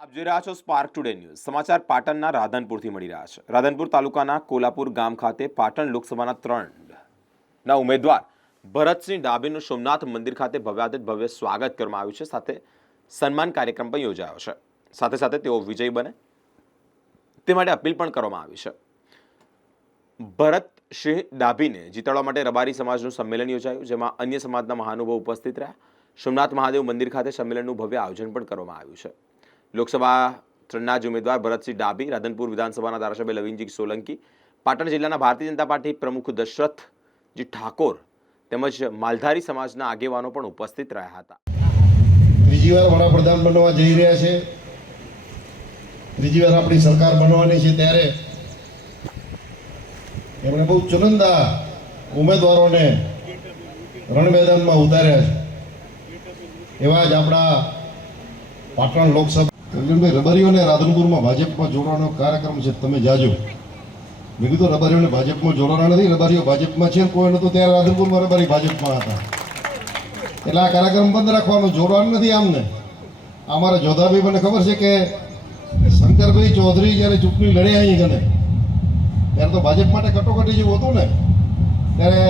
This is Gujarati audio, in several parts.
આપ જોઈ રહ્યા છો સ્પાર્ક ટુડે ન્યૂઝ સમાચાર પાટણના રાધનપુરથી મળી રહ્યા છે. રાધનપુર તાલુકાના કોલાપુર ગામ ખાતે પાટણ લોકસભાના ત્રણ ના ઉમેદવાર ભરતસિંહ ડાભીનું સોમનાથ મંદિર ખાતે ભવ્યાદિત ભવ્ય સ્વાગત કરવામાં આવ્યું છે. સાથે સન્માન કાર્યક્રમ પણ યોજાયો છે. સાથે સાથે તેઓ વિજય બને. તે માટે અપીલ પણ કરવામાં આવી છે. ભરતસિંહ ડાભીને જીતાડવા માટે રબારી સમાજનું સંમેલન યોજાયું, જેમાં અન્ય સમાજના મહાનુભાવ ઉપસ્થિત રહ્યા. સોમનાથ મહાદેવ મંદિર ખાતે સંમેલનનું ભવ્ય આયોજન પણ કરવામાં આવ્યું છે. લોકસભા ત્રણના જ ઉમેદવાર ભરતસિંહ ડાભી, રાધનપુર વિધાનસભાના ધારાસભ્ય લવિનજી સોલંકી, પાટણ જિલ્લાના ભારતીય જનતા પાર્ટી પ્રમુખ દશરથજી ઠાકોર તેમજ માલધારી સમાજના આગેવાનો પણ ઉપસ્થિત રહ્યા હતા. ત્રીજી વાર વડાપ્રધાન બનવા જઈ રહ્યા છે. ત્રીજી વાર આપણી સરકાર બનવાની છે ત્યારે એમણે બહુ ચુનંદા ઉમેદવારોને રણ મેદાનમાં ઉતાર્યા છે. એવા જ આપણા પાટણ લોકસભા અર્જુનભાઈ રબારીઓને રાધનપુરમાં ભાજપમાં જોડવાનો કાર્યક્રમ છે, તમે જાજો. મેં કીધું રબારીઓને ભાજપમાં જોડવાના નથી, રબારીઓ ભાજપમાં છે, કોઈ નતું ત્યારે રાધનપુરમાં રબારી ભાજપમાં હતા. એટલે આ કાર્યક્રમ બંધ રાખવાનો જોડવાનું નથી આમને. અમારા જોધાભાઈ, મને ખબર છે કે શંકરભાઈ ચૌધરી જ્યારે ચૂંટણી લડ્યા અહીં ગણે, ત્યારે તો ભાજપ માટે કટોકટી જેવું હતું ને. ત્યારે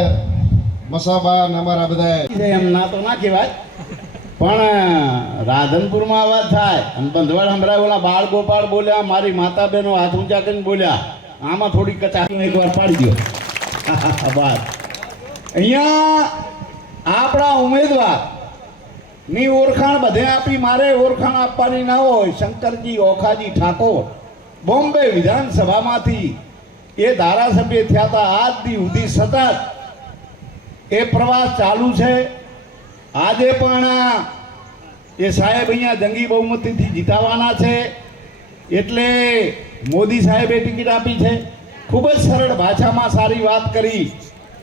મસાબા ને અમારા બધા એમ ના તો ના કહેવાય. પણ, રાધનપુરમાં અવાજ થાય. અને બંધવાડ સંભળાય ઓલા બાળ ગોપાળ બોલ્યા, મારી માતા બહેનો હાથ ઊંચા કરીને બોલ્યા. આમાં થોડી કચાશ એકવાર પાડી દો વાત. અહીંયા આપણા ઉમેદવારની ઓળખાણ બધે આપી, મારે ઓળખાણ આપવાની ના હોય. શંકરજી ઓખાજી ઠાકોર, બોમ્બે વિધાનસભામાંથી એ ધારાસભ્ય થયા હતા. આજ દી સુધી સતત એ પ્રવાસ ચાલુ છે. આજે પણ એ સાહેબ અહીંયા જંગી બહુમતીથી જીતાવાના છે. એટલે મોદી સાહેબે ટિકિટ આપી છે. ખૂબ જ સરળ ભાષામાં સારી વાત કરી.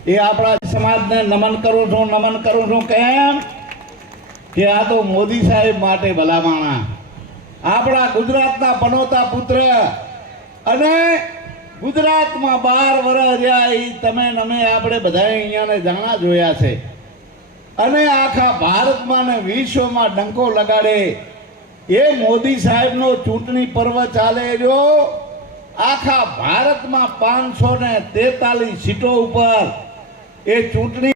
એ આપણા સમાજને નમન કરું છું, નમન કરું છું. કેમ? કે આ તો મોદી સાહેબ માટે ભલામાણા. આપણા ગુજરાતના પનોતા પુત્ર અને ગુજરાતમાં બાર વર્ષ રહ્યા એ તમે નમે આપણે બધા અહીંયાને જાણા જોયા છે. અને આખા ભારતમાં ને વિશ્વમાં ડંકો લગાડે. એ મોદી સાહેબનો ચૂંટણી પર્વ ચાલે રહ્યો આખા ભારતમાં પાંચસો ને તેતાલીસ સીટો ઉપર એ ચૂંટણી